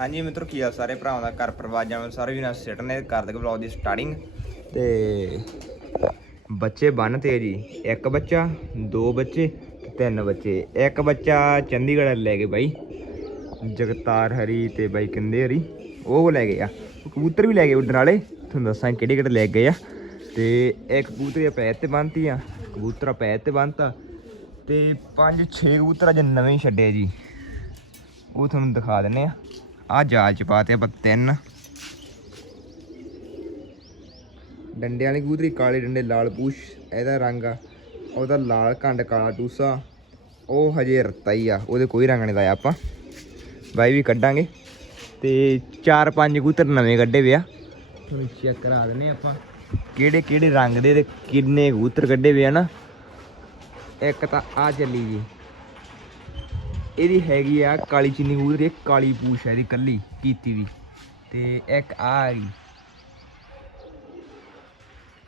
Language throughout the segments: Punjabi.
ਹਾਂਜੀ ਮਿੱਤਰੋ, ਕੀ ਹਾਲ ਸਾਰੇ ਭਰਾਵਾਂ ਦਾ ਘਰ ਪਰਿਵਾਰ ਜਾਨ ਸਾਰੇ ਵੀ ਨਾਲ ਸਿੱਟ ਨੇ ਕਰ ਦੇ ਵਲੌਗ ਦੀ ਸਟਾਰਟਿੰਗ ਤੇ ਬੱਚੇ ਬੰਨਤੇ ਜੀ, ਇੱਕ ਬੱਚਾ, ਦੋ ਬੱਚੇ ਤਿੰਨ ਬੱਚੇ। ਇੱਕ ਬੱਚਾ ਚੰਡੀਗੜ੍ਹ ਲੈ ਗਏ ਬਾਈ, ਜਗਤਾਰ ਹਰੀ ਤੇ ਬਾਈ ਕਿੰਦੇ ਹਰੀ, ਉਹ ਲੈ ਗਏ ਆ। ਕਬੂਤਰ ਵੀ ਲੈ ਗਏ ਉੱਡਣ ਵਾਲੇ, ਤੁਹਾਨੂੰ ਦੱਸਾਂ ਕਿਹੜੇ ਕਿਹੜੇ ਲੈ ਗਏ ਆ। ਤੇ ਇੱਕ ਕਬੂਤਰ ਪੈ ਤੇ ਬੰਨਤੀ ਆ, ਕਬੂਤਰ ਪੈ ਤੇ ਬੰਨਤਾ। ਤੇ ਪੰਜ ਛੇ ਕਬੂਤਰ ਅਜੇ ਨਵੇਂ ਹੀ ਛੱਡੇ ਜੀ। ਉਹ ਤੁਹਾਨੂੰ ਦਿਖਾ ਦਿੰਨੇ ਆ। ਆ ਜਾਲ ਚ ਪਾਤੇ ਆਪਾਂ ਤਿੰਨ। ਡੰਡੇ ਵਾਲੀ ਕਬੂਤਰੀ, ਕਾਲੇ ਡੰਡੇ, ਲਾਲ ਪੂਛ, ਇਹਦਾ ਰੰਗ ਆ। ਉਹਦਾ ਲਾਲ ਕੰਡ, ਕਾਲਾ ਟੂਸਾ। ਉਹ ਹਜੇ ਰਤਾ ਹੀ ਆ, ਉਹਦੇ ਕੋਈ ਰੰਗ ਨਹੀਂ ਲਾਇਆ ਆਪਾਂ। ਬਾਈ ਵੀ ਕੱਢਾਂਗੇ। ਤੇ ਚਾਰ ਪੰਜ ਕਬੂਤਰ ਨਵੇਂ ਕੱਢੇ ਵੇ ਆ। ਤੁਹਾਨੂੰ ਚੈੱਕ ਕਰਾ ਦਿੰਨੇ ਆਪਾਂ। ਕਿਹੜੇ ਕਿਹੜੇ ਰੰਗ ਦੇ ਤੇ ਕਿੰਨੇ ਕਬੂਤਰ ਕੱਢੇ ਵੇ ਆ ਨਾ। ਇੱਕ ਤਾਂ ਆ ਚੱਲੀ ਜੀ। ਇਹਦੀ ਹੈਗੀ ਆ ਕਾਲੀ ਚੀਨੀ ਕਬੂਤਰ ਇਹ ਕਾਲੀ ਪੂਛ ਹੈ ਇਹਦੀ ਕੱਲੀ, ਕੀਤੀ ਵੀ। ਤੇ ਇੱਕ ਆ ਆ ਗਈ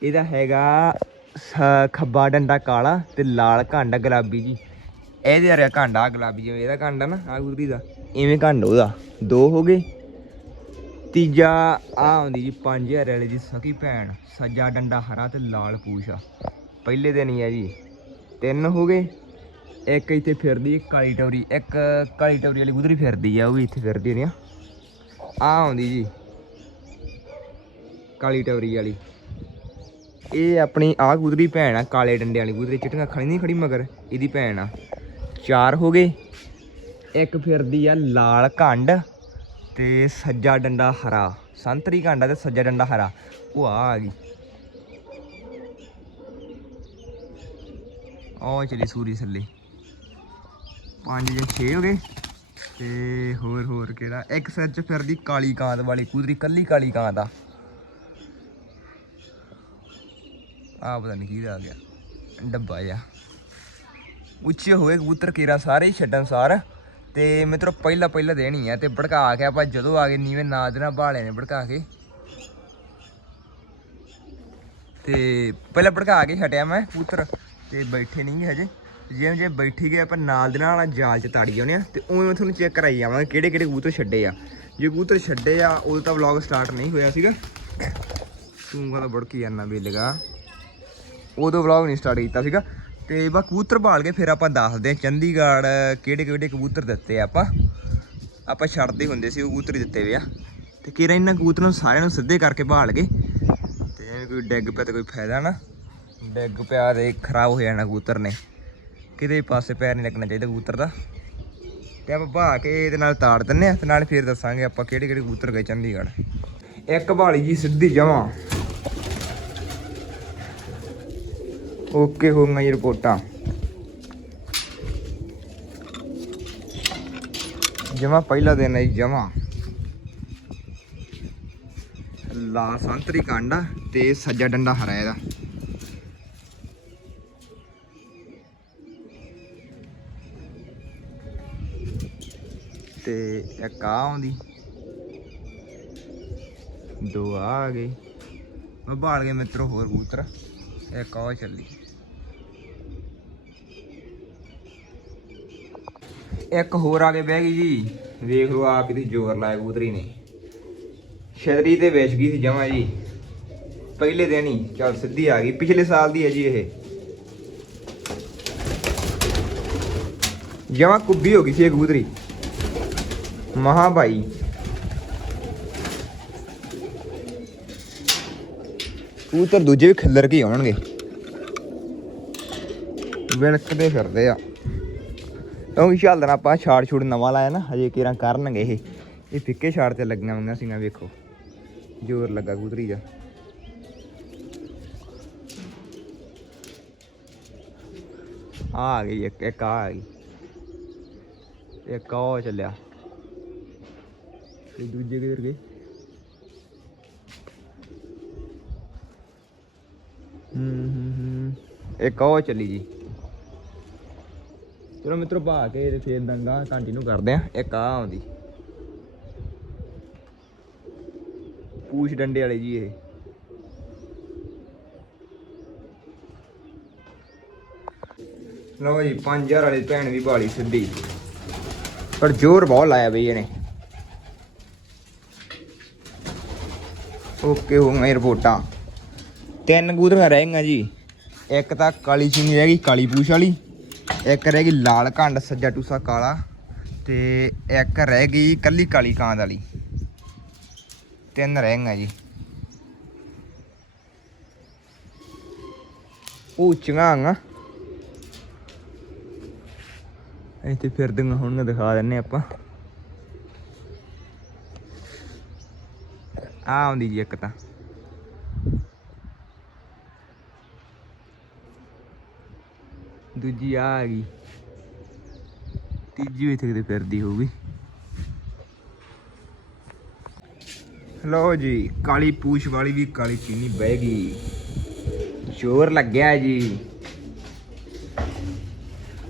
ਇਹਦਾ ਹੈਗਾ ਸ- ਖੱਬਾ ਡੰਡਾ ਕਾਲਾ ਤੇ ਲਾਲ ਘੰਡ ਗੁਲਾਬੀ ਜੀ। ਇਹਦੇ ਹਰਿਆ ਘੰਡ ਆ ਗੁਲਾਬੀ, ਜਿਵੇਂ ਇਹਦਾ ਘੰਡ ਆ ਨਾ, ਆ ਗੁਦਰੀ ਦਾ। ਇਵੇਂ ਘੰਡ ਉਹਦਾ। ਦੋ ਹੋ ਗਏ। ਤੀਜਾ ਆ ਆਉਂਦੀ ਜੀ 5000 ਵਾਲੇ ਦੀ ਸਕੀ ਭੈਣ। ਸੱਜਾ ਡੰਡਾ ਹਰਾ ਤੇ ਲਾਲ ਪੂਛ ਆ। ਪਹਿਲੇ ਦਿਨ ਹੀ ਆ ਜੀ। ਤਿੰਨ ਹੋ ਗਏ। ਇੱਕ ਇੱਥੇ ਫਿਰਦੀ ਕਾਲੀ ਟੌਰੀ, ਇੱਕ ਕਾਲੀ ਟੌਰੀ ਵਾਲੀ ਗੁਦਰੀ ਫਿਰਦੀ ਆ, ਉਹ ਵੀ ਇੱਥੇ ਫਿਰਦੀ ਨੇ ਆ। ਆਉਂਦੀ ਜੀ, ਕਾਲੀ ਟੌਰੀ ਵਾਲੀ। ਇਹ ਆਪਣੀ ਆ ਗੁਦਰੀ ਭੈਣ ਆ, ਕਾਲੇ ਡੰਡੇ ਵਾਲੀ ਗੁਦਰੀ, ਚਿੱਟੀਆਂ ਅੱਖਾਂ ਨਹੀਂ ਖੜੀ ਮਗਰ, ਇਹਦੀ ਭੈਣ ਆ। ਚਾਰ ਹੋ ਗਏ, ਇੱਕ ਫਿਰਦੀ ਆ ਲਾਲ ਘੰਡ ਤੇ ਸੱਜਾ ਡੰਡਾ ਹਰਾ, ਸੰਤਰੀ ਘੰਡ ਆ ਤੇ ਸੱਜਾ ਡੰਡਾ ਹਰਾ। ਉਹ ਆ ਆ ਗਈ। ਉਹ ਚਲੀ ਸੂਰੀ ਥੱਲੇ ਪੰਜ ਜਾਂ 6 ਹੋ ਗਏ। ਤੇ ਹੋਰ ਹੋਰ ਕਿਹੜਾ? ਇੱਕ ਸਿਰ ਚ ਫਿਰਦੀ ਕਾਲੀ ਕਾਂਤ ਵਾਲੀ ਕੁਦਰੀ, ਕੱਲੀ ਕਾਲੀ ਕਾਂਤ ਆ। ਆ ਪਤਾ ਨਹੀਂ ਕਿਹਦਾ ਆ ਗਿਆ। ਡੱਬਾ ਆ ਉੱਚੇ ਹੋਏ ਕਬੂਤਰ ਕੇਰਾ ਸਾਰੇ ਹੀ ਛੱਡਣ ਸਾਰ। ਤੇ ਮਿੱਤਰੋ, ਪਹਿਲਾ ਪਹਿਲਾ ਦੇਣੀ ਆ ਤੇ ਭੜਕਾ ਕੇ ਆਪਾਂ ਜਦੋਂ ਆ ਗਏ, ਨੀਵੇਂ ਨਾ ਦੇ ਨਾਲ ਬਾਲੇ ਨੇ ਭੜਕਾ ਕੇ। ਤੇ ਪਹਿਲਾਂ ਭੜਕਾ ਕੇ ਛੱਡਿਆ ਮੈਂ ਕਬੂਤਰ। ਤੇ ਬੈਠੇ ਨਹੀਂ ਗੇ ਹਜੇ। ਜਿਵੇਂ ਜੇ ਬੈਠੀ ਗਏ, ਆਪਾਂ ਨਾਲ ਦੇ ਨਾਲ ਜਾਲ ਚ ਤਾੜੀ ਜਾਂਦੇ ਆ ਤੇ ਉਵੇਂ ਮੈਂ ਤੁਹਾਨੂੰ ਚੈੱਕ ਕਰਾਈ ਜਾਵਾਂਗੇ ਕਿਹੜੇ ਕਿਹੜੇ ਕਬੂਤਰ ਛੱਡੇ ਆ। ਜੇ ਕਬੂਤਰ ਛੱਡੇ ਆ, ਉਦੋਂ ਤਾਂ ਵਲੌਗ ਸਟਾਰਟ ਨਹੀਂ ਹੋਇਆ ਸੀਗਾ। ਤੂੰ ਕਹਿੰਦਾ ਬੜਕੀ ਜਾਨਾ ਬੇਲਗਾ ਉਦੋਂ ਵਲੌਗ ਨਹੀਂ ਸਟਾਰਟ ਕੀਤਾ ਸੀਗਾ। ਤੇ ਬਾ ਕਬੂਤਰ ਭਾਲ ਕੇ ਫਿਰ ਆਪਾਂ ਦੱਸਦੇ ਆ ਚੰਡੀਗੜ੍ਹ ਕਿਹੜੇ ਕਿਹੜੇ ਕਬੂਤਰ ਦਿੱਤੇ ਆ ਆਪਾਂ। ਆਪਾਂ ਛੱਡਦੇ ਹੁੰਦੇ ਸੀ ਉਹ ਕਬੂਤਰ ਦਿੱਤੇ ਵੇ ਆ। ਤੇ ਕਿਰਾ ਇਹਨਾਂ ਕਬੂਤਰ ਨੂੰ ਸਾਰਿਆਂ ਨੂੰ ਸਿੱਧੇ ਕਰਕੇ ਭਾਲ ਕੇ, ਤੇ ਕੋਈ ਡਿੱਗ ਪਿਆ ਤੇ ਕੋਈ ਫਾਇਦਾ ਨਾ। ਡਿੱਗ ਪਿਆ ਤੇ ਖਰਾਬ ਹੋ ਜਾਣਾ ਕਬੂਤਰ ਨੇ। ਕਿਤੇ ਪਾਸੇ ਪੈਰ ਨਹੀਂ ਲੱਗਣਾ ਚਾਹੀਦਾ ਕਬੂਤਰ ਦਾ। ਤੇ ਆਪਾਂ ਭਾ ਕੇ ਇਹਦੇ ਨਾਲ ਤਾੜ ਦਿੰਨੇ ਆ ਤੇ ਨਾਲ ਫਿਰ ਦੱਸਾਂਗੇ ਆਪਾਂ ਕਿਹੜੇ ਕਿਹੜੇ ਕਬੂਤਰ ਗਏ ਚੰਡੀਗੜ੍ਹ। ਇੱਕ ਭਾਲੀ ਜੀ ਸਿੱਧੀ ਜਮਾ। ਓਕੇ ਹੋ ਗਈਆਂ ਜੀ ਰਿਪੋਰਟਾਂ। ਜਮਾ ਪਹਿਲਾ ਦਿਨ ਹੈ ਜੀ, ਜਮਾ। ਲਾ ਸੰਤਰੀ ਕਾਂਡਾ ਤੇ ਸੱਜਾ ਡੰਡਾ ਹਰਾ ਇਹਦਾ। ਤੇ ਇੱਕ ਆ ਆਉਂਦੀ। ਦੋ ਆ ਆ ਗਏ। ਮੈਂ ਭਾਲ ਗਏ ਮਿੱਤਰੋ, ਹੋਰ ਕਬੂਤਰ। ਇੱਕ ਆ ਚੱਲੀ। ਇੱਕ ਹੋਰ ਆ ਕੇ ਬਹਿ ਗਈ ਜੀ। ਵੇਖ ਲਓ ਆਪ ਕਿਤੇ ਜ਼ੋਰ ਲਾਇਆ ਕਬੂਤਰੀ ਨੇ। ਛਤਰੀ ਤੇ ਵੇਚ ਗਈ ਸੀ ਜਮਾ ਜੀ। ਪਹਿਲੇ ਦਿਨ ਹੀ, ਚੱਲ ਸਿੱਧੀ ਆ ਗਈ। ਪਿਛਲੇ ਸਾਲ ਦੀ ਹੈ ਜੀ ਇਹ। ਜਮਾ ਕੁੱਬੀ ਹੋ ਗਈ ਸੀ ਇਹ ਕਬੂਤਰੀ। ਮਹਾ ਭਾਈ ਕਬੂਤਰ ਦੂਜੇ ਵੀ ਖਿੱਲਰ ਕੇ ਆਉਣਗੇ। ਵਿਲਕਦੇ ਫਿਰਦੇ ਆ। ਕਿਉਂਕਿ ਚੱਲ ਦਿਨ ਆਪਾਂ ਛਾੜ ਛੂੜ ਨਵਾਂ ਲਾਇਆ ਨਾ ਹਜੇ ਕਿਰਾਂ ਕਰਨਗੇ ਇਹ। ਇਹ ਫਿੱਕੇ ਛਾੜ ਤੇ ਲੱਗੀਆਂ ਹੋਈਆਂ ਸੀਗੀਆਂ ਵੇਖੋ। ਜ਼ੋਰ ਲੱਗਾ ਕਬੂਤਰੀ ਦਾ। ਆ ਗਈ ਇੱਕ ਇੱਕ ਆ ਆ ਗਈ। ਇੱਕ ਆ ਚੱਲਿਆ। ਤੇ ਦੂਜੇ ਕਿਧਰ ਗਏ ਹੂੰ ਹੂੰ ਹੂੰ। ਇੱਕ ਉਹ ਚੱਲੀ ਜੀ। ਚਲੋ ਮਿੱਤਰੋ ਭਾ ਕੇ ਤੇ ਫੇਰ ਦੰਗਾ ਕੰਟੀਨਿਊ ਕਰਦੇ ਆ। ਇੱਕ ਆ ਆਉਂਦੀ। ਪੂਛ ਡੰਡੇ ਵਾਲੇ ਜੀ ਇਹ। ਲਓ ਜੀ 5000 ਵਾਲੀ ਭੈਣ ਵੀ ਬਾਲੀ ਸਿੱਧੀ। ਪਰ ਜ਼ੋਰ ਬਹੁਤ ਲਾਇਆ ਬਈ ਇਹਨੇ। ਓਕੇ ਹੋ ਗਈਆਂ ਰਿਪੋਰਟਾਂ। ਤਿੰਨ ਕਬੂਤਰੀਆਂ ਰਹਿ ਗਈਆਂ ਜੀ। ਇੱਕ ਤਾਂ ਕਾਲੀ ਚੀਨੀ ਰਹਿ ਗਈ, ਕਾਲੀ ਪੂਛ ਵਾਲੀ। ਇੱਕ ਰਹਿ ਗਈ ਲਾਲ ਘੰਡ, ਸੱਜਾ ਟੂਸਾ ਕਾਲਾ। ਤੇ ਇੱਕ ਰਹਿ ਗਈ ਕੱਲੀ ਕਾਲੀ ਕਾਂਦ ਵਾਲੀ। ਤਿੰਨ ਰਹਿ ਗਈਆਂ ਜੀ। ਉਹ ਚੰਗਾਂਗਾ ਇੱਥੇ ਫਿਰਦੀਆਂ ਹੁਣ ਦਿਖਾ ਦਿੰਨੇ ਆਪਾਂ। ਆ ਆਉਂਦੀ ਜੀ ਇੱਕ ਤਾਂ। ਦੂਜੀ ਆ ਆ ਗਈ। ਤੀਜੀ ਵੀ ਕਿਤੇ ਫਿਰਦੀ ਹੋਊਗੀ। ਲਓ ਜੀ, ਕਾਲੀ ਪੂਛ ਵਾਲੀ ਵੀ ਕਾਲੀ ਚੀਨੀ ਬਹਿ ਗਈ। ਜ਼ੋਰ ਲੱਗਿਆ ਜੀ।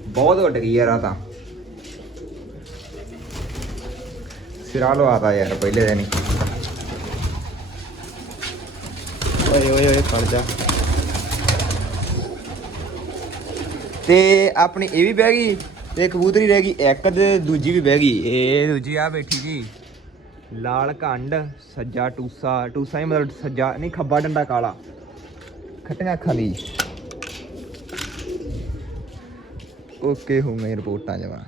ਬਹੁਤ ਉੱਡ ਗਈ ਯਾਰ ਆ ਤਾਂ। ਸਿਰਾ ਲਵਾਤਾ ਯਾਰ, ਪਹਿਲੇ ਦਿਨ ਹੀ। ਓਏ ਓਏ, ਖੜ ਜਾ। ਤੇ ਆਪਣੀ ਇਹ ਵੀ ਬਹਿ ਗਈ ਤੇ ਕਬੂਤਰੀ ਰਹਿ ਗਈ, ਇੱਕ ਤੇ ਦੂਜੀ ਵੀ ਬਹਿ ਗਈ। ਇਹ ਦੂਜੀ ਆ ਬੈਠੀ ਜੀ। ਲਾਲ ਕੰਡ, ਸੱਜਾ ਟੂਸਾ ਟੂਸਾ ਹੀ ਮਤਲਬ ਸੱਜਾ, ਨਹੀਂ, ਖੱਬਾ ਡੰਡਾ ਕਾਲਾ। ਖੱਟੀਆਂ ਅੱਖਾਂ ਦੀ। ਓਕੇ, ਹੋ ਮੈਂ ਰਿਪੋਰਟਾਂ ਜਮਾ।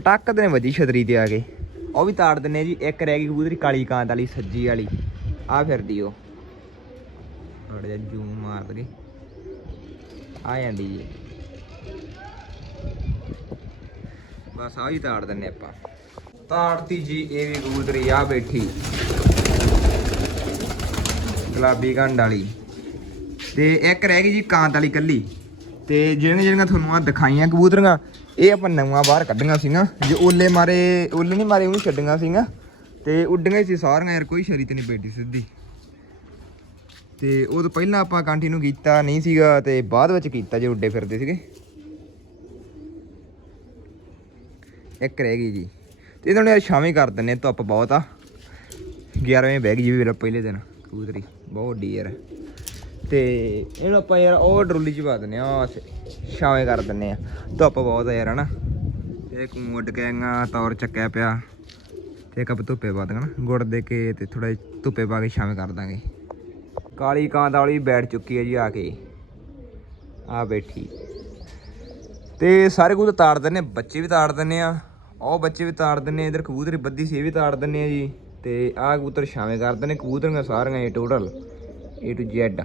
ਪਟਾਕ ਦੇ ਨੇ ਵੱਜੀ ਛਤਰੀ ਤੇ ਆ ਕੇ। ਉਹ ਵੀ ਤਾੜ ਦਿੰਨੇ ਜੀ, ਇੱਕ ਰਹਿ ਗਈ ਕਬੂਤਰੀ ਕਾਲੀ ਕਾਂਤ ਵਾਲੀ, ਸੱਜੀ ਵਾਲੀ। ਆ ਫਿਰਦੀ ਉਹ। ਥੋੜਾ ਜਿਹਾ ਜੂਮ ਮਾਰ ਦਗੇ ਆ ਜਾਂਦੀ ਜੀ। ਬਸ ਆ ਹੀ ਤਾੜ ਦਿੰਨੇ ਆਪਾਂ। ਤਾੜਤੀ ਜੀ, ਇਹ ਵੀ ਕਬੂਤਰੀ ਆ ਬੈਠੀ। ਗੁਲਾਬੀ ਗੰਡ ਵਾਲੀ। ਤੇ ਇੱਕ ਰਹਿ ਗਈ ਜੀ ਕਾਂਤ ਵਾਲੀ ਕੱਲੀ। ਤੇ ਜਿਹੜੀਆਂ ਜਿਹੜੀਆਂ ਤੁਹਾਨੂੰ ਆ ਦਿਖਾਈਆਂ ਕਬੂਤਰੀਆਂ ਇਹ ਆਪਾਂ ਨਵਾਂ ਬਾਹਰ ਕੱਢੀਆਂ ਸੀਗਾ ਜੇ ਓਲੇ ਮਾਰੇ, ਓਲੇ ਨਹੀਂ ਮਾਰੇ, ਉਹਨੂੰ ਛੱਡੀਆਂ ਸੀਗਾ ਤੇ ਉੱਡੀਆਂ ਹੀ ਸੀ ਸਾਰੀਆਂ, ਯਾਰ ਕੋਈ ਸ਼ਰੀ ਤੇ ਨਹੀਂ ਬੈਠੀ ਸਿੱਧੀ। ਤੇ ਉਹ ਤੋਂ ਪਹਿਲਾਂ ਆਪਾਂ ਕੰਟੀਨਿਊ ਕੀਤਾ ਨਹੀਂ ਸੀਗਾ ਤੇ ਬਾਅਦ ਵਿੱਚ ਕੀਤਾ ਜੇ ਉੱਡੇ ਫਿਰਦੇ ਸੀਗੇ। ਇੱਕ ਰਹਿ ਗਈ ਜੀ। ਤੇ ਇਹਨਾਂ ਨੂੰ ਯਾਰ ਸ਼ਾਮੀ ਕਰ ਦਿੰਨੇ ਧੁੱਪ ਬਹੁਤ ਆ। 11 ਵਜੇ ਬਹਿ ਗਈ ਜੀ ਮੇਰਾ ਪਹਿਲੇ ਦਿਨ, ਕਬੂਤਰੀ, ਬਹੁਤ ਵੱਡੀ ਯਾਰ। ਤੇ ਇਹਨੂੰ ਆਪਾਂ ਯਾਰ ਉਹ ਡਰੋਲੀ ਚ ਪਾ ਦਿੰਨੇ ਆ ਛਾਵੇਂ ਕਰ ਦਿੰਨੇ ਆ ਧੁੱਪ ਬਹੁਤ ਆ ਯਾਰ, ਹਨਾ? ਤੇ ਕੂੰ ਉੱਡ ਕੇ ਆਈਆਂ ਤੌਰ ਚੱਕਿਆ ਪਿਆ। ਤੇ ਕੱਪ ਧੁੱਪੇ ਪਾ ਦਾਂਗਾ ਨਾ ਗੁੜ ਦੇ ਕੇ ਤੇ ਥੋੜਾ ਧੁੱਪੇ ਪਾ ਕੇ ਛਾਵੇਂ ਕਰ ਦਾਂਗੇ। ਕਾਲੀ ਕਾਂਤ ਵਾਲੀ ਬੈਠ ਚੁੱਕੀ ਹੈ ਜੀ ਆ ਕੇ। ਆ ਬੈਠੀ। ਤੇ ਸਾਰੇ ਕਬੂਤਰ ਤਾੜ ਦਿੰਨੇ ਬੱਚੇ ਵੀ ਤਾੜ ਦਿੰਨੇ ਆ ਉਹ ਬੱਚੇ ਵੀ ਤਾੜ ਦਿੰਨੇ ਇਧਰ ਕਬੂਤਰ ਬੱਦੀ ਸੀ, ਇਹ ਵੀ ਤਾੜ ਦਿੰਨੇ ਆ ਜੀ। ਤੇ ਆਹ ਕਬੂਤਰ ਛਾਵੇਂ ਕਰ ਦਿੰਨੇ ਕਬੂਤਰੀਆਂ ਸਾਰੀਆਂ ਇਹ ਟੋਟਲ A to Z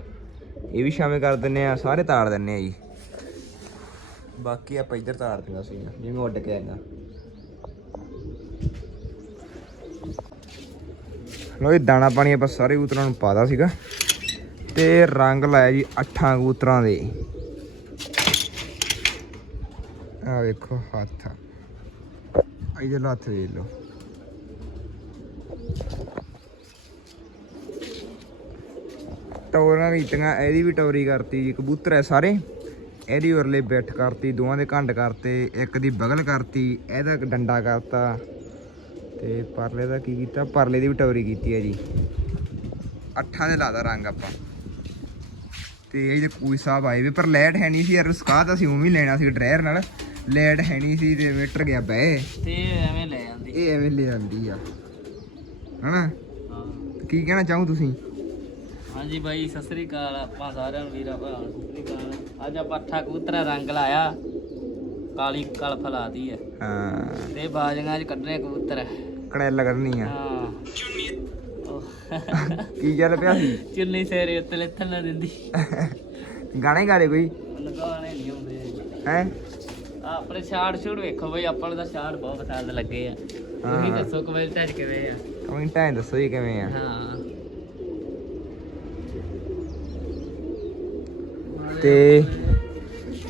ਇਹ ਵੀ ਸ਼ਾਮੇ ਕਰ ਦਿੰਨੇ ਆ, ਸਾਰੇ ਤਾਰ ਦਿੰਨੇ ਆ ਜੀ। ਬਾਕੀ ਆਪਾਂ ਇੱਧਰ ਤਾੜ ਦਿੰਦਾ ਸੀ, ਜਿਵੇਂ ਉੱਡ ਕੇ ਆਏਗਾ। ਲੋ ਇਹ ਦਾਣਾ ਪਾਣੀ ਆਪਾਂ ਸਾਰੇ ਕਬੂਤਰਾਂ ਨੂੰ ਪਾਦਾ ਸੀਗਾ। ਤੇ ਰੰਗ ਲਾਇਆ ਜੀ ਅੱਠਾਂ ਕਬੂਤਰਾਂ ਦੇ। ਆ ਵੇਖੋ, ਹੱਥ। ਇਹਦੇ ਹੱਥ ਵੇਖ ਲਓ। ਟੌਰਾਂ ਕੀਤੀਆਂ ਇਹਦੀ ਵੀ ਟੌਰੀ ਕਰਤੀ ਜੀ ਕਬੂਤਰ ਹੈ ਸਾਰੇ। ਇਹਦੀ ਉਰਲੇ ਬਿੱਠ ਕਰਤੀ ਦੋਵਾਂ ਦੇ ਘੰਡ ਕਰਤੇ ਇੱਕ ਦੀ ਬਗਲ ਕਰਤੀ ਇਹਦਾ ਡੰਡਾ ਕਰਤਾ। ਤੇ ਪਰਲੇ ਦਾ ਕੀ ਕੀਤਾ? ਪਰਲੇ ਦੀ ਵੀ ਟੌਰੀ ਕੀਤੀ ਹੈ ਜੀ। ਅੱਠਾਂ ਦੇ ਲਾਦਾ ਰੰਗ ਆਪਾਂ। ਤੇ ਇਹਦੇ ਕੋਈ ਸਾਹਿਬ ਆਏ ਵੇ ਪਰ ਲੈਟ ਹੈ ਨਹੀਂ ਸੀ ਯਾਰ ਸਕਾ ਤਾਂ ਸੀ ਉਵੇਂ ਲੈਣਾ ਸੀ ਡਰਾਇਰ ਨਾਲ। ਲੈਟ ਹੈ ਨਹੀਂ ਸੀ ਤੇ ਮੀਟਰ ਗਿਆ ਬਹਿ। ਤੇ ਐਵੇਂ ਲੈ ਜਾਂਦੀ ਇਹ ਐਵੇਂ ਲੈ ਆਂਦੀ ਆ। ਹਨਾ? ਕੀ ਕਹਿਣਾ ਚਾਹੋ ਤੁਸੀਂ? ਹਾਂਜੀ ਬਾਈ ਸਤਿ ਸ੍ਰੀ ਅਕਾਲ ਆਪਾਂ ਸਾਰਿਆਂ ਨੂੰ ਵੀਰਾਂ ਭਰਾਵਾਂ ਨੂੰ ਸਤਿ ਸ੍ਰੀ ਅਕਾਲ। ਅੱਜ ਆਪਾਂ ਅੱਠਾ ਕਬੂਤਰਾ ਰੰਗ ਲਾਇਆ ਕਾਲੀ ਕਲ ਫਲਾਤੀ ਹੈ। ਹਾਂ। ਤੇ ਬਾਜੀਆਂ 'ਚ ਕੱਢਣੇ ਕਬੂਤਰ। ਕੜੈਲ ਕਰਨੀ ਆ। ਹਾਂ। ਕੀ ਚੱਲ ਪਿਆ ਸੀ? ਚੁੰਨੀ ਸੇਰੇ ਉੱਤੇ ਲੱਥਣ ਨਾ ਦਿੰਦੀ। ਗਾਣੇ ਹੀ ਗਾ ਰਹੇ ਕੋਈ ਲਗਾਣੇ ਨਹੀਂ ਹੁੰਦੇ ਹੈ? ਆਪਣੇ ਸ਼ਾਰਟ ਸ਼ੂਟ ਵੇਖੋ ਬਈ ਆਪਾਂ ਨੂੰ ਤਾਂ ਸ਼ਾਰਟ ਬਹੁਤ ਪਸੰਦ ਲੱਗੇ ਆ। ਤੁਸੀਂ। ਦੱਸੋ ਕਮੈਂਟਾਂ 'ਚ ਕਿਵੇਂ ਆ? ਕਮੈਂਟਾਂ 'ਚ ਦੱਸੋ ਜੀ ਕਿਵੇਂ ਆ। ਹਾਂ। ਤੇ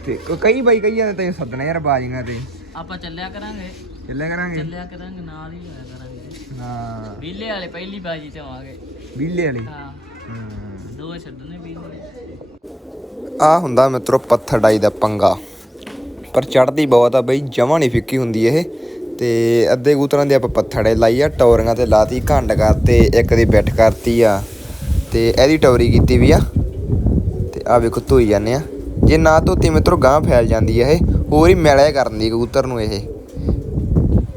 ਤੇ ਕ- ਕਈ ਬਾਈ ਕਈ ਜਾਂਦੇ ਤੇ ਸੱਦਣਾ ਯਾਰ ਬਾਜੀਆਂ ਤੇ। ਆਪਾਂ ਚੱਲਿਆ ਕਰਾਂਗੇ। ਚੱਲਿਆ ਕਰਾਂਗੇ? ਚੱਲਿਆ ਕਰਾਂਗੇ ਨਾਲ ਹੀ ਹੋਇਆ ਕਰਾਂਗੇ। ਨਾ ਵੀਲੇ ਵਾਲੇ ਪਹਿਲੀ ਬਾਜੀ ਤੇ ਆਵਾਂਗੇ ਬੀਲੇ ਵਾਲੀ? ਹਾਂ। ਹੂੰ। ਦੋ ਛੱਡਣੇ ਵੀਲੇ। ਆ ਹੁੰਦਾ ਮਿੱਤਰੋ ਪੱਥਰ ਡਾਈ ਦਾ ਪੰਗਾ। ਪਰ ਚੜਦੀ ਬਹੁਤ ਆ ਬਈ ਜਮਾਂ ਨਹੀਂ ਫਿੱਕੀ ਹੁੰਦੀ ਇਹ। ਤੇ ਅੱਧੇ ਕਬੂਤਰਾਂ ਦੇ ਆਪਾਂ ਪੱਥੜੇ ਲਾਈ ਆ ਟੌਰੀਆਂ ਤੇ ਲਾਤੀ ਘੰਡ ਕਰਤੇ ਇੱਕ ਦੀ ਬਿੱਠ ਕਰਤੀ ਆ। ਤੇ ਇਹਦੀ ਟੌਰੀ ਕੀਤੀ ਵੀ ਆ। ਆ ਵੇਖੋ ਧੋਈ ਜਾਂਦੇ ਆ। ਜੇ ਨਾ ਧੋਤੀ ਮਿੱਤਰੋ ਗਾਂ ਫੈਲ ਜਾਂਦੀ ਹੈ ਇਹ। ਹੋਰ ਹੀ ਮੈਲਿਆ ਕਰਨ ਦੀ ਕਬੂਤਰ ਨੂੰ ਇਹ।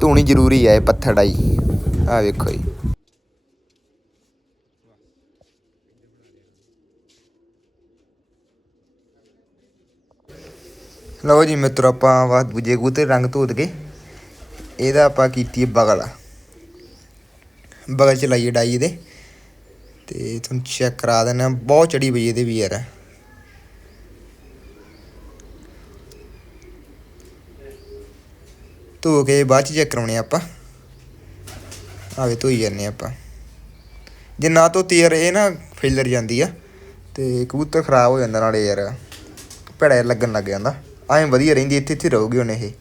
ਧੋਣੀ ਜ਼ਰੂਰੀ ਹੈ ਇਹ ਪੱਥਰ ਡਾਈ। ਆ ਵੇਖੋ ਜੀ। ਲਓ ਜੀ ਮਿੱਤਰੋ, ਆਪਾਂ ਵਾ ਦੂਜੇ ਕਬੂਤਰ ਰੰਗ ਧੋਤ ਕੇ ਇਹਦਾ ਆਪਾਂ ਕੀਤੀ ਬਗਲ। ਬਗਲ ਚ ਲਾਈਏ ਡਾਈ ਇਹਦੇ। ਤੇ ਤੁਹਾਨੂੰ ਚੈੱਕ ਕਰਾ ਦਿੰਦੇ ਹਾਂ। ਬਹੁਤ ਚੜੀ ਪਈ ਇਹਦੇ ਵੀ ਯਾਰ। ਧੋ ਕੇ ਬਾਅਦ ਚ ਚੈੱਕ ਕਰਾਉਣੇ ਆਪਾਂ। ਆਵੇ ਧੋਈ ਜਾਂਦੇ ਆਪਾਂ। ਜੇ ਨਾ ਧੋਤੀ ਯਾਰ, ਇਹ ਨਾ ਫੇਲਰ ਜਾਂਦੀ ਆ ਤੇ ਕਬੂਤਰ ਖਰਾਬ ਹੋ ਜਾਂਦਾ ਨਾਲੇ ਯਾਰ। ਭੜਾ ਲੱਗਣ ਲੱਗ ਜਾਂਦਾ। ਐਂ ਵਧੀਆ ਰਹਿੰਦੀ ਇੱਥੇ ਇੱਥੇ ਰਹੂਗੀ ਉਹਨੇ ਇਹ।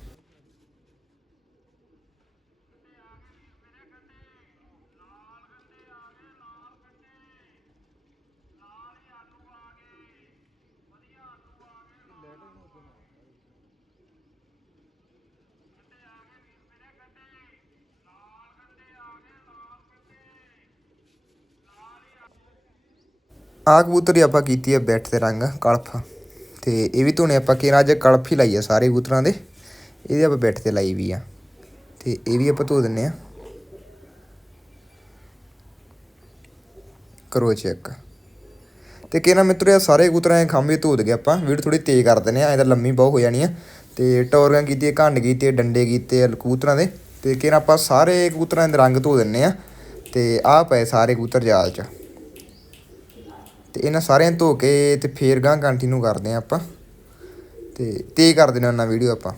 ਆਹ ਕਬੂਤਰ ਹੀ ਆਪਾਂ ਕੀਤੀ ਹੈ ਬੈਠ ਤੇ ਰੰਗ ਕਲਫ ਤੇ ਇਹ ਵੀ ਧੋਣੇ ਆਪਾਂ ਕਿਹਾ ਅੱਜ ਕਲਫ ਹੀ ਲਾਈ ਆ ਸਾਰੇ ਕਬੂਤਰਾਂ ਦੇ। ਇਹਦੇ ਆਪਾਂ ਬੈਠ ਤੇ ਲਾਈ ਵੀ ਆ। ਤੇ ਇਹ ਵੀ ਆਪਾਂ ਧੋ ਦਿੰਨੇ ਆ। ਕਰੋ ਚੈੱਕ। ਤੇ ਕਿਹਨਾ ਮਿੱਤਰੋ, ਇਹ ਸਾਰੇ ਕਬੂਤਰਾਂ ਦੇ ਖੰਭੇ ਧੋ ਦਗੇ ਆਪਾਂ। ਵੀਡੀਓ ਥੋੜੀ ਤੇਜ਼ ਕਰ ਦਿੰਨੇ ਆ ਇਹਦਾ ਲੰਮੀ ਬਹੁਤ ਹੋ ਜਾਣੀ ਆ। ਤੇ ਟੌਰੀਆਂ ਕੀਤੀਆਂ ਘੰਡ ਕੀਤੇ, ਡੰਡੇ ਕੀਤੇ, ਕਬੂਤਰਾਂ ਦੇ। ਤੇ ਕਿਹਨਾ ਆਪਾਂ ਸਾਰੇ ਕਬੂਤਰਾਂ ਦੇ ਰੰਗ ਧੋ ਦਿੰਨੇ ਆ। ਤੇ ਆਹ ਪਏ ਸਾਰੇ ਕਬੂਤਰ ਜਾਲ 'ਚ। ਤੇ ਇਹਨਾਂ ਸਾਰਿਆਂ ਧੋ ਕੇ ਤੇ ਫੇਰ ਗਾਂ ਕੰਟੀਨਿਊ ਕਰਦੇ ਆ ਆਪਾਂ। ਤੇ ਤੇ ਕਰ ਦੇਣਾ ਉਹਨਾਂ ਵੀਡੀਓ ਆਪਾਂ।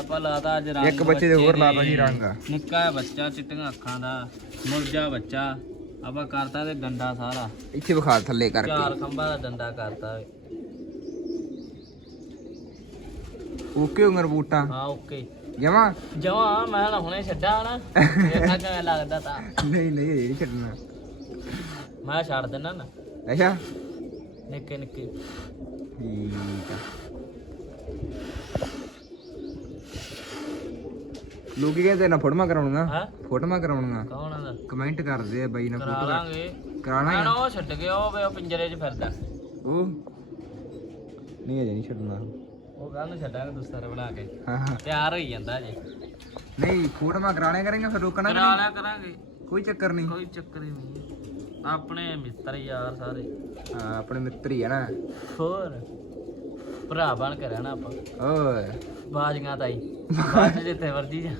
ਆਪਾਂ ਲਾਤਾ ਅੱਜ ਰੰਗ ਇੱਕ ਬੱਚੇ ਦੇ ਹੋਰ ਲਾਤਾ ਜੀ ਰੰਗ। ਨਿੱਕਾ ਜਿਹਾ ਬੱਚਾ ਚਿੱਟੀਆਂ ਅੱਖਾਂ ਦਾ ਮੁਰਜਾ ਬੱਚਾ। ਆਪਾਂ ਕਰਤਾ ਤੇ ਡੰਡਾ ਸਾਰਾ। ਇੱਥੇ ਵਿਖਾ ਥੱਲੇ ਚਾਰ ਕਰਕੇ ਖੰਭਾਂ ਦਾ ਡੰਡਾ ਕਰਤਾ ਓਕੇ ਉਂਗਰ ਬੂਟਾ। ਹਾਂ ਓਕੇ। ਜਮਾ? ਜਮਾ ਮੈਂ ਤਾਂ ਹੁਣੇ ਛੱਡਾਂ ਨਾ। ਦੇਖਾ ਕਿਵੇਂ ਲੱਗਦਾ ਤਾਂ। ਨਹੀਂ ਨਹੀਂ ਇਹ ਨਹੀਂ ਛੱਡਣਾ। ਮੈਂ ਛੱਡ ਦਿੰਦਾ ਨਾ। ਅੱਛਾ। ਨਿੱਕੇ ਨਿੱਕੇ। ਠੀਕ। ਲੋਕੀ ਕਹਿੰਦੇ ਨਾ ਫੋਟੋਆਂ ਕਰਾਉਣੀਆਂ। ਹਾਂ? ਫੋਟੋਆਂ ਕਰਾਉਣੀਆਂ। ਕੌਣ ਆਦਾ ਕਮੈਂਟ ਕਰਦੇ ਆ ਬਾਈ ਨਾ ਕਰਾ ਫੋਟੋ ਲਾਂਗੇ। ਕਰਾਣਾ ਨਾ ਹੈ ਉਹ ਛੱਡ ਗਿਆ ਉਹ ਵੇ ਪਿੰਜਰੇ 'ਚ ਫਿਰਦਾ। ਉਹ? ਨਹੀਂ ਅਜੇ ਨਹੀਂ ਛੱਡਣਾ। ਉਹ ਕੱਲ ਨੂੰ ਛੱਡਾਂਗੇ ਦੁਸਤਰ ਬਣਾ ਕੇ। ਹਾਂ ਹਾਂ। ਤਿਆਰ ਹੋਈ ਜਾਂਦਾ ਜੀ ਨਹੀਂ ਫੋਟੋਆਂ ਕਰਾਣਿਆ ਕਰਾਂਗੇ ਫਿਰ ਰੋਕਣਾ ਕਰਾ ਲਿਆ ਕਰਾਂਗੇ। ਕੋਈ ਚੱਕਰ ਨਹੀਂ। ਕੋਈ ਚੱਕਰ ਹੀ ਨਹੀਂ ਆਪਣੇ ਮਿੱਤਰ ਯਾਰ ਸਾਰੇ। ਹਾਂ ਆਪਣੇ ਮਿੱਤਰ ਹੀ ਆ ਨਾ। ਹੋਰ। ਭਰਾ ਬਣ ਕੇ ਰਹਿਣਾ ਆਪਾਂ। ਓਏ ਬਾਜੀਆਂ ਤਾਈ। ਬਾਜ ਜਿੱਥੇ ਵਰਜੀ ਜਾ।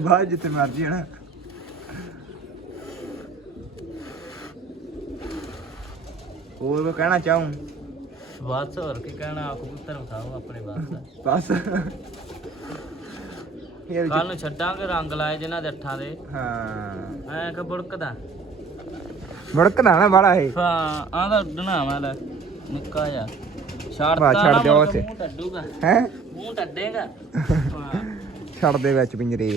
ਬਾਅਦ ਜਿੱਥੇ ਮਰਜ਼ੀ ਹੈ ਨਾ ਹੋਰ ਕੋ ਕਹਿਣਾ ਚਾਹੂੰ? ਬਸ ਹੋਰ ਕੀ ਕਹਿਣਾ? ਕਬੂਤਰ ਵਿਖਾਓ ਆਪਣੇ ਬਸ। ਬਸ। ਕੱਲ ਨੂੰ ਛੱਡਾਂਗੇ ਰੰਗ ਲਾਏ ਜਿਨ੍ਹਾਂ ਦੇ ਅੱਠਾਂ ਦੇ। ਹਾਂ। ਐ ਕਿ ਬੁੜਕਦਾ। ਵੜਕਦਾ ਨਾ ਬਾਲਾ ਇਹ। ਹਾਂ ਆਂਦਾ ਡਣਾਵਾ ਲੈ। ਨਿੱਕਾ ਜਿਹਾ। ਛੱਡ ਤਾ ਦਿਓ ਉੱਥੇ। ਹੈ? ਮੂੰਹ ਟੱਡੇਗਾ ਹਾਂ ਛੱਡ ਦੇ ਵਿੱਚ ਪਿੰਜਰੇ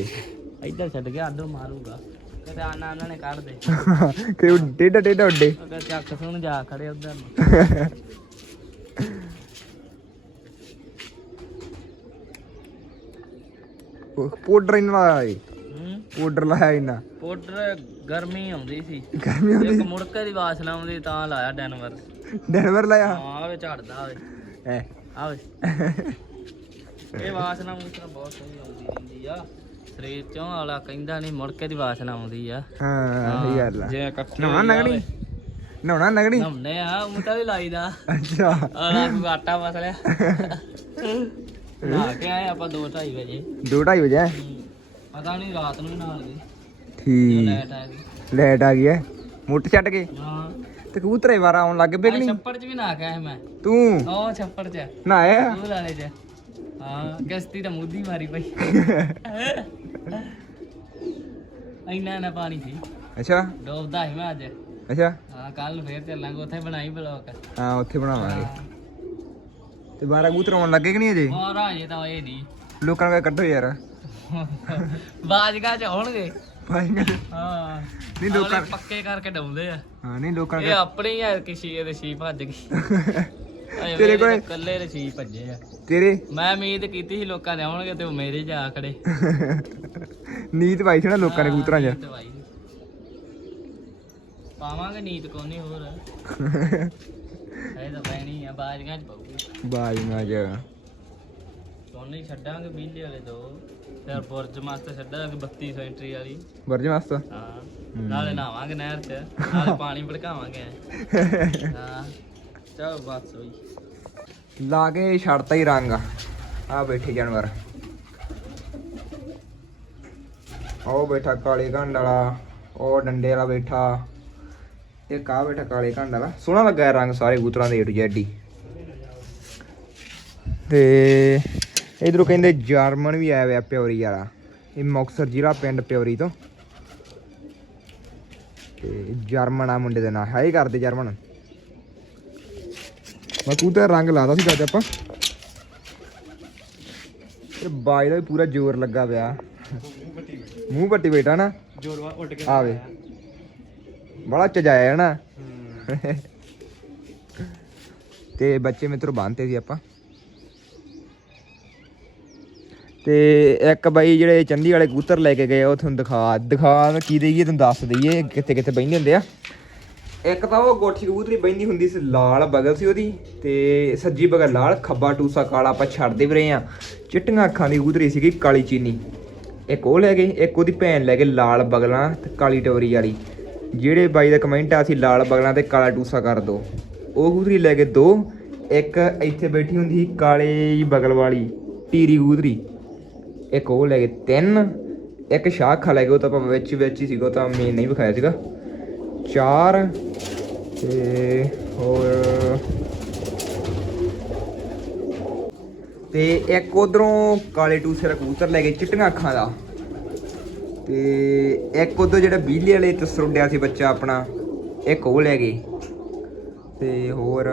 ਇੱਧਰ ਛੱਡ ਕੇ ਆਡੋ ਮਾਰੂਗਾ। ਕਦੇ ਆਨਾ ਆਨਾ ਨੇ ਕੱਢ ਦੇ। ਕਿ ਉਹ ਟੇਡਾ ਟੇਡਾ ਉੱਡੇ ਅਗਰ ਚੱਕ ਸੁਣ ਜਾ ਖੜੇ ਉਧਰ ਨੂੰ। ਪਾਊਡਰ ਇਹਨਾਂ ਲਾਇਆ ਏ ਹੂੰ? ਪਾਊਡਰ ਲਾਇਆ ਇਹਨਾਂ। ਪਾਊਡਰ ਗਰਮੀ ਆਉਂਦੀ ਸੀ। ਗਰਮੀ ਇੱਕ ਹੁੰਦੀ ਮੁੜਕੇ ਦੀ ਵਾਸਨਾ ਆਉਂਦੀ ਤਾਂ ਲਾਇਆ ਡੈਨਵਰ। ਡੈਨਵਰ ਲਾਇਆ? ਹਾਂ ਆਵੇ ਝੜਦਾ ਆਵੇ। ਐ। ਆਵੇ। ਇਹ ਵਾਸਨਾ ਮੂਸਨਾ ਬਹੁਤ ਸੋਹਣੀ ਆਉਂਦੀ ਰਹਿੰਦੀ ਆ। ਸਰੀਰ ਚੋਂ ਵਾਲਾ ਕਹਿੰਦਾ ਨਹੀਂ ਮੁੜਕੇ ਦੀ ਵਾਸਨਾ ਆਉਂਦੀ ਆ। ਹਾਂ ਸਹੀ ਗੱਲ ਆ। ਜੇ ਇਕੱਠੇ ਨਹਾਉਣਾ ਹੋਈ ਨਗਣੀ? ਨਹਾਉਣਾ ਨਗਣੀ? ਨਹਾਉਂਦੇ ਆ ਮੁੰਡਾ ਵੀ ਲਾਈਦਾ। ਅੱਛਾ। ਆਲਾ ਕੋਈ ਆਟਾ ਮਸ ਲਿਆ ਨਹਾ ਕੇ ਆਏ ਆਪਾਂ 2:30 ਵਜੇ। ਪਤਾ ਨਹੀਂ ਰਾਤ ਨੂੰ ਨਾਲ ਗਏ ਠੀਕ। ਲਾਈਟ ਆ ਗਈ। ਲੈਟ ਆ ਗਈ ਹੈ ਮੁੱਟ ਛੱਡ ਕੇ? ਹਾਂ। ਤੇ ਕਬੂਤਰੇ ਵਾਰ ਆਉਣ ਲੱਗ ਪਏ ਕਿ ਨਹੀਂ? ਛੱਪੜ 'ਚ ਵੀ ਕੇ ਆਇਆ ਮੈਂ। ਤੂੰ? ਉਹ ਛੱਪੜ 'ਚ। ਨਹਾਇਆ? ਉਹ ਲਾਲੇ 'ਚ। ਹਾਂ ਕਿਸ਼ਤੀ ਤਾਂ ਮੁੱਦੀ ਮਾਰੀ ਪਈ ਇੰਨਾ ਨਾ ਪਾਣੀ ਸੀ। ਅੱਛਾ। ਡੋਬਦਾ ਸੀ ਮੈਂ ਅੱਜ। ਅੱਛਾ। ਹਾਂ ਕੱਲ ਫੇਰ ਚੱਲਾਂਗੇ ਉੱਥੇ ਬਣਾਈ ਬਲੌਕ ਹਾਂ ਉੱਥੇ ਬਣਾਵਾਂਗੇ। ਤੇ ਬਾਰਾ ਕਬੂਤਰ ਆਉਣ ਲੱਗੇ ਕਿ ਨਹੀਂ ਅਜੇ? ਹੋਰ ਅਜੇ ਤਾਂ ਇਹ ਨਹੀਂ। ਲੋਕਾਂ ਨੂੰ ਕਹਿ ਕੱਢੋ ਯਾਰ। ਬਾਜਗਾ ਚ ਹੋਣਗੇ ਭਾਈ ਕਹਿੰਦੇ- ਹਾਂ। ਨਹੀਂ ਲੋਕਾਂ ਅਗਲੇ ਪੱਕੇ ਕਰਕੇ ਡਾਉਂਦੇ ਆ। ਹਾਂ ਨਹੀਂ ਲੋਕਾਂ ਨੂੰ ਇਹ ਆਪਣੇ ਹੀ ਆ ਕਿ ਦੇ ਸ਼ੀ ਭੱਜ ਗਈ ਤੇਰੇ ਕੋਲੇ- ਕੋਲ ਕੱਲੇ ਦੇ ਸ਼ੀ ਭੱਜੇ ਆ। ਤੇਰੇ? ਮੈਂ ਉਮੀਦ ਕੀਤੀ ਸੀ ਲੋਕਾਂ ਦੇ ਆਉਣਗੇ ਤੇ ਉਹ ਮੇਰੇ ਜਾ ਖੜੇ। ਨੀਤ ਪਾਈ ਸੀ ਨਾ ਲੋਕਾਂ ਨੇ ਕਬੂਤਰਾਂ 'ਚ। ਪਾਵਾਂਗੇ ਨੀਤ ਕੋ ਨਹੀਂ ਹੋਰ। ਇਹ ਤਾਂ ਪੈਣੀ ਆ ਬਾਜੀਆਂ ਚ ਪਊਗੀ। ਬਾਜੀਆਂ 'ਚ। ਸੋਨੇ ਛੱਡਾਂਗੇ ਬਿਜਲੀ ਵਾਲੇ ਦੋ। ਫਿਰ ਬੁਰਜ ਮਾਸਟਰ ਛੱਡਾਂਗੇ 3200 ਐਂਟਰੀ ਵਾਲੀ। ਵਰਜ ਮਸਤ? ਹਾਂ। ਨਾਲੇ ਨਹਾਵਾਂਗੇ ਨਹਿਰ 'ਚ ਨਾਲੇ ਪਾਣੀ ਭੜਕਾਵਾਂਗੇ। ਹਾਂ ਚਲੋ ਬਸ ਹੋਈ। ਲਾ ਕੇ ਛੱਡਤਾ ਹੀ ਰੰਗ। ਆ ਬੈਠੇ ਜਾਨਵਰ। ਉਹ ਬੈਠਾ ਕਾਲੇ ਘੰਡ ਵਾਲਾ, ਉਹ ਡੰਡੇ ਵਾਲਾ ਬੈਠਾ। ਇੱਕ ਆ ਬੈਠਾ ਕਾਲੇ ਘੰਡ ਵਾਲਾ। ਸੋਹਣਾ ਲੱਗਾ ਰੰਗ ਸਾਰੇ ਕੂਤਰਾਂ ਦੇ ਏ ਟੂ ਜ਼ੈਡ ਤੇ ਇਧਰੋਂ ਕਹਿੰਦੇ ਜਰਮਨ ਵੀ ਆਇਆ ਹੋਇਆ ਪਿਓਰੀ ਵਾਲਾ। ਇਹ ਮੁਕਤਸਰ ਜ਼ਿਲ੍ਹਾ ਪਿੰਡ ਪਿਓਰੀ ਤੋਂ। ਤੇ ਜਰਮਨ ਆ ਮੁੰਡੇ ਦਾ ਨਾਂ। ਹੈ ਹੀ ਕਰਦੇ ਜਰਮਨ। ਮੈਂ ਕੂਤਰ ਰੰਗ ਲਾਦਾ ਸੀ ਅੱਜ ਆਪਾਂ। ਤੇ ਬਾਈ ਦਾ ਵੀ ਪੂਰਾ ਜ਼ੋਰ ਲੱਗਾ ਪਿਆ। ਮੂੰਹ ਪੱਟੀ ਬੈਠਾ ਨਾ। ਜੋਰਵਾ ਉੱਡ ਕੇ ਆਵੇ। ਬੜਾ ਚਜਾਇਆ ਹੈ। ਨਾ ਤੇ ਬੱਚੇ ਮਿੱਤਰੋ ਬੰਨਤੇ ਸੀ ਆਪਾਂ। ਤੇ ਇੱਕ ਬਾਈ ਜਿਹੜੇ ਚੰਦੀ ਵਾਲੇ ਕਬੂਤਰ ਲੈ ਕੇ ਗਏ ਉਹ ਤੁਹਾਨੂੰ ਦਿਖਾ ਦਿਖਾ ਕੀ ਦਈਏ ਤੁਹਾਨੂੰ ਦੱਸ ਦਈਏ ਕਿੱਥੇ ਕਿੱਥੇ ਬੈਠੇ ਹੁੰਦੇ ਆ। ਇੱਕ ਤਾਂ ਉਹ ਗੋਠੀ ਕਬੂਤਰੀ ਬੈਂਦੀ ਹੁੰਦੀ ਸੀ, ਲਾਲ ਬਗਲ ਸੀ ਉਹਦੀ ਤੇ ਸੱਜੀ ਬਗਲ ਲਾਲ, ਖੱਬਾ ਟੂਸਾ ਕਾਲਾ, ਆਪਾਂ ਛੱਡਦੇ ਵੀ ਰਹੇ ਆ ਚਿੱਟੀਆਂ ਅੱਖਾਂ ਦੀ ਕਬੂਤਰੀ ਸੀਗੀ ਕਾਲੀ ਚੀਨੀ। ਇੱਕ ਉਹ ਲੈ ਗਏ, ਇੱਕ ਉਹਦੀ ਭੈਣ ਲੈ ਗਏ ਲਾਲ ਬਗਲਾਂ ਤੇ ਕਾਲੀ ਟੋਰੀ ਵਾਲੀ। ਜਿਹੜੇ ਬਾਈ ਦਾ ਕਮੈਂਟ ਆ ਸੀ ਲਾਲ ਬਗਲਾਂ ਤੇ ਕਾਲਾ ਟੂਸਾ ਕਰ ਦੋ। ਉਹ ਕਬੂਤਰੀ ਲੈ ਗਏ ਦੋ, ਇੱਕ ਇੱਥੇ ਬੈਠੀ ਹੁੰਦੀ ਸੀ ਕਾਲੇ ਬਗਲ ਵਾਲੀ ਟੀਰੀ ਕਬੂਤਰੀ। ਇੱਕ ਉਹ ਲੈ ਗਏ ਤਿੰਨ, ਇੱਕ ਸ਼ਾਹ ਸ਼ਾਖਾ ਲੈ ਗਏ, ਉਹ ਤਾਂ ਆਪਾਂ ਵਿੱਚ ਵਿੱਚ ਹੀ ਸੀਗਾ, ਉਹ ਤਾਂ ਮੈਂ ਨਹੀਂ ਵਿਖਾਇਆ ਸੀਗਾ। ਚਾਰ ਤੇ ਹੋਰ ਤੇ ਇੱਕ ਉਧਰੋਂ ਕਾਲੇ ਟੂਸੇ ਦਾ ਕਬੂਤਰ ਲੈ ਗਏ ਚਿੱਟੀਆਂ ਅੱਖਾਂ ਦਾ। ਤੇ ਇੱਕ ਉਧਰ ਜਿਹੜਾ ਬੀਲੇ ਵਾਲੇ ਤੇ ਸਰੁੰਡਿਆ ਸੀ ਬੱਚਾ ਆਪਣਾ, ਇੱਕ ਉਹ ਲੈ ਗਏ। ਤੇ ਹੋਰ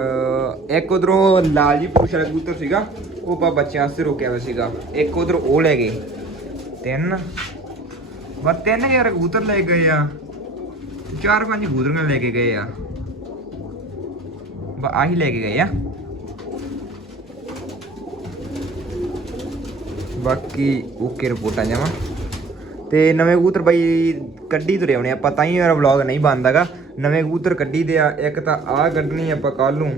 ਇੱਕ ਉਧਰੋਂ ਲਾਲ ਜੀ ਪੂਛ ਵਾਲਾ ਕਬੂਤਰ ਸੀਗਾ, ਉਹ ਆਪਾਂ ਬੱਚਿਆਂ ਵਾਸਤੇ ਰੋਕਿਆ ਹੋਇਆ ਸੀਗਾ। ਇੱਕ ਉਧਰ ਉਹ ਲੈ ਗਏ। ਤਿੰਨ। ਬਸ ਤਿੰਨ ਯਾਰ ਕਬੂਤਰ ਲੈ ਗਏ ਆ। ਚਾਰ ਪੰਜ ਕਬੂਤਰੀਆਂ ਲੈ ਕੇ ਗਏ ਆ। ਬਸ ਆਹੀ ਲੈ ਕੇ ਗਏ ਆ। ਬਾਕੀ ਓਕੇ ਰਿਪੋਰਟਾਂ ਜਾਵਾਂ ਤੇ ਨਵੇਂ ਕਬੂਤਰ ਬਾਈ ਕੱਢੀ ਤੁਰੇ ਆਉਣੇ ਆਪਾਂ ਤਾਂ ਹੀ ਮੇਰਾ ਵਲੌਗ ਨਹੀਂ ਬਣਦਾਗਾ ਨਵੇਂ ਕਬੂਤਰ ਕੱਢੀ ਦੇ ਆ, ਇੱਕ ਤਾਂ ਆਹ ਕੱਢਣੀ ਆਪਾਂ ਕੱਲ ਨੂੰ।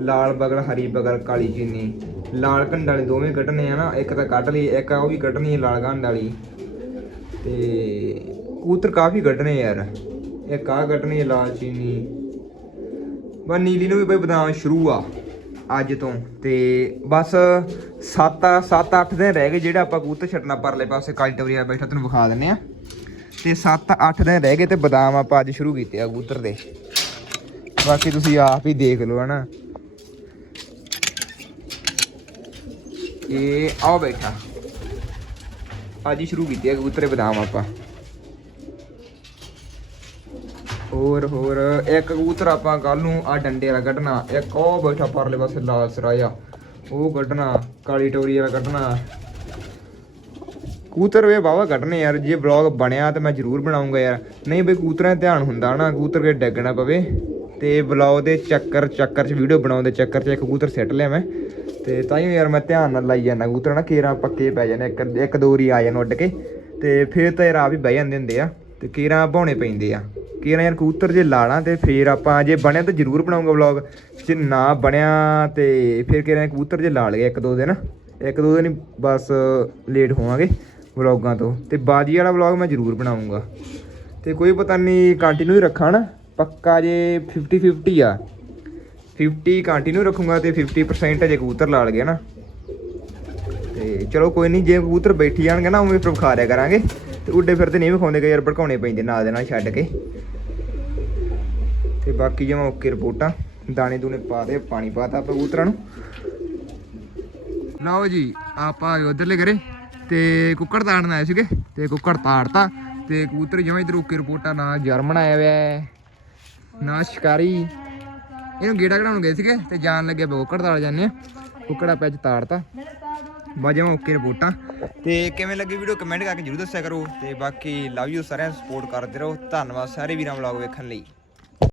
ਲਾਲ ਬਗਲ, ਹਰੀ ਬਗਲ, ਕਾਲੀ ਚੀਨੀ। ਲਾਲ ਕੰਡ ਵਾਲੇ ਦੋਵੇਂ ਕੱਢਣੇ ਆ ਨਾ, ਇੱਕ ਤਾਂ ਕੱਢ ਲਈ, ਇੱਕ ਉਹ ਵੀ ਕੱਢਣੀ ਲਾਲ ਘੰਡ ਵਾਲੀ। ਤੇ ਕਬੂਤਰ ਕਾਫੀ ਕੱਢਣੇ ਯਾਰ। ਇੱਕ ਆਹ ਕੱਢਣੀ ਹੈ ਲਾਲ ਚੀਨੀ ਬਸ ਨੀਲੀ ਨੂੰ ਵੀ ਬਈ ਬਦਾਮ ਸ਼ੁਰੂ ਆ, ਅੱਜ ਤੋਂ। ਤੇ ਬਸ 7 7 8 ਦਿਨ ਰਹਿ ਗਏ ਜਿਹੜਾ ਆਪਾਂ ਕਬੂਤਰ ਛੱਡਣਾ ਪਰਲੇ ਪਾਸੇ ਕਾਲੀ ਟਵਰੀ ਆ ਬੈਠਾ, ਤੈਨੂੰ ਵਿਖਾ ਦਿੰਨੇ ਆ। ਤੇ 7 8 ਦਿਨ ਰਹਿ ਗਏ ਤੇ ਬਦਾਮ ਆਪਾਂ ਅੱਜ ਸ਼ੁਰੂ ਕੀਤੇ ਆ ਕਬੂਤਰ ਦੇ। ਬਾਕੀ ਤੁਸੀਂ ਆਪ ਹੀ ਦੇਖ ਲਓ, ਹਨਾ। ਇਹ ਆਓ ਬੈਠਾ। ਅੱਜ ਹੀ ਸ਼ੁਰੂ ਕੀਤੇ ਹੈ ਕਬੂਤਰੇ ਬਦਾਮ ਆਪਾਂ। ਹੋਰ ਹੋਰ। ਇੱਕ ਕਬੂਤਰ ਆਪਾਂ ਕੱਲ ਨੂੰ ਆ ਡੰਡੇ ਵਾਲਾ ਕੱਢਣਾ। ਇੱਕ ਉਹ ਬੈਠਾ ਪਰਲੇ ਪਾਸੇ ਲਾਲ ਸਰਾਇਆ। ਉਹ ਕੱਢਣਾ, ਕਾਲੀ ਟੋਰੀ ਵਾਲਾ ਕੱਢਣਾ। ਕੂਤਰ ਵੇ ਬਾਵਾ ਕੱਢਣੇ ਯਾਰ, ਜੇ ਵਲੌਗ ਬਣਿਆ ਤਾਂ ਮੈਂ ਜ਼ਰੂਰ ਬਣਾਉਂਗਾ ਯਾਰ। ਨਹੀਂ ਬਈ ਕੂਤਰਾਂ ਧਿਆਨ ਹੁੰਦਾ ਨਾ ਕੂਤਰ ਕੇ ਡੱਗਣਾ ਪਵੇ। ਤੇ ਵਲੌਗ ਦੇ ਚੱਕਰ ਚੱਕਰ 'ਚ ਵੀਡੀਓ ਬਣਾਉਣ ਦੇ ਚੱਕਰ 'ਚ ਇੱਕ ਕੂਤਰ ਸਿੱਟ ਲਿਆ ਮੈਂ। ਤੇ ਤਾਂ ਹੀ ਯਾਰ ਮੈਂ ਧਿਆਨ ਨਾਲ ਲਾਈ ਜਾਂਦਾ ਕਬੂਤਰ ਨਾ ਕੇਰਾਂ ਪੱਕੇ ਪੈ ਜਾਂਦੇ ਇੱਕ ਇੱਕ ਦੋ ਰੀ ਆ ਜਾਣ ਉੱਡ ਕੇ। ਤੇ ਫਿਰ ਤਾਂ ਯਾਰ ਆ ਵੀ ਬਹਿ ਜਾਂਦੇ ਹੁੰਦੇ ਆ, ਤੇ ਕੇਰਾਂ ਭਾਉਣੇ ਪੈਂਦੇ ਆ। ਕਿ ਕੇਰਾਂ ਯਾਰ ਕਬੂਤਰ ਜੇ ਲਾਣਾ ਤੇ ਫੇਰ ਆਪਾਂ ਜੇ ਬਣਿਆ ਤਾਂ ਜ਼ਰੂਰ ਬਣਾਉਂਗਾ ਵਲੌਗ ਜੇ ਨਾ ਬਣਿਆ ਤੇ ਫੇਰ ਕੇਰਾਂ ਕਬੂਤਰ ਜੇ ਲਾ ਲਏ ਇੱਕ ਦੋ ਦਿਨ, ਇੱਕ ਦੋ ਦਿਨ ਬਸ ਲੇਟ ਹੋਵਾਂਗੇ ਵਲੌਗਾਂ ਤੋਂ। ਤੇ ਬਾਜੀ ਵਾਲਾ ਵਲੌਗ ਮੈਂ ਜ਼ਰੂਰ ਬਣਾਉਂਗਾ। ਤੇ ਕੋਈ ਪਤਾ ਨਹੀਂ ਕੰਟੀਨਿਊ ਹੀ ਰੱਖਾਂ ਨਾ, ਪੱਕਾ ਜੇ 50 50 ਆ। 50 ਕੰਟੀਨਿਊ ਰੱਖੂੰਗਾ ਤੇ 50% ਜੇ ਕਬੂਤਰ ਲਾ ਲਗੇ ਨਾ। ਤੇ ਚਲੋ ਕੋਈ ਨਹੀਂ ਜੇ ਕਬੂਤਰ ਬੈਠੀ ਜਾਣਗੇ ਨਾ, ਉਵੇਂ ਫਿਰ ਵਿਖਾ ਦਿਆ ਕਰਾਂਗੇ। ਤੇ ਉੱਡੇ ਫਿਰਦੇ ਨਹੀਂ ਵਿਖਾਉਂਦੇ ਕਈ ਯਾਰ ਭੜਕਾਉਣੇ ਪੈਂਦੇ ਨਾਲ ਦੇ ਨਾਲ ਛੱਡ ਕੇ। ਤੇ ਬਾਕੀ ਜਮਾ ਓਕੇ ਰਿਪੋਰਟਾਂ, ਦਾਣੇ ਦੂਣੇ ਪਾ ਦੇ, ਪਾਣੀ ਪਾਤਾ ਆਪਾਂ ਕਬੂਤਰਾਂ ਨੂੰ। ਲਓ ਜੀ, ਆਪਾਂ ਉਧਰਲੇ ਘਰੇ ਤੇ ਕੁੱਕੜ ਤਾੜਨ ਆਏ ਸੀਗੇ ਤੇ ਕੁੱਕੜ ਤਾੜਤਾ ਤੇ ਕਬੂਤਰ ਜਿਵੇਂ ਇਧਰ ਓਕੇ ਰਿਪੋਰਟਾਂ ਨਾ ਜਰਮਨ ਆਇਆ ਹੋਇਆ ਨਾ ਸ਼ਿਕਾਰੀ। ਇਹਨੂੰ ਗੇੜਾ ਕਢਾਉਣ ਗਏ ਸੀਗੇ ਤੇ ਜਾਣ ਲੱਗੇ ਕੁੱਕੜ ਤਾੜ ਜਾਂਦੇ ਆ ਕੁੱਕੜਾ ਪੈਜ ਤਾੜਤਾ। ਬਾਜਾ ਓਕੇ ਰਿਪੋਰਟਾਂ। ਤੇ ਕਿਵੇਂ ਲੱਗੀ ਵੀਡੀਓ ਕਮੈਂਟ ਕਰਕੇ ਜਰੂਰ ਦੱਸਿਆ ਕਰੋ। ਤੇ ਬਾਕੀ ਲਵ ਯੂ ਸਾਰਿਆਂ ਸਪੋਰਟ ਕਰਦੇ ਰਹੋ। ਧੰਨਵਾਦ ਸਾਰੇ ਵੀਰਾਂ ਵਲੌਗ ਵੇਖਣ ਲਈ।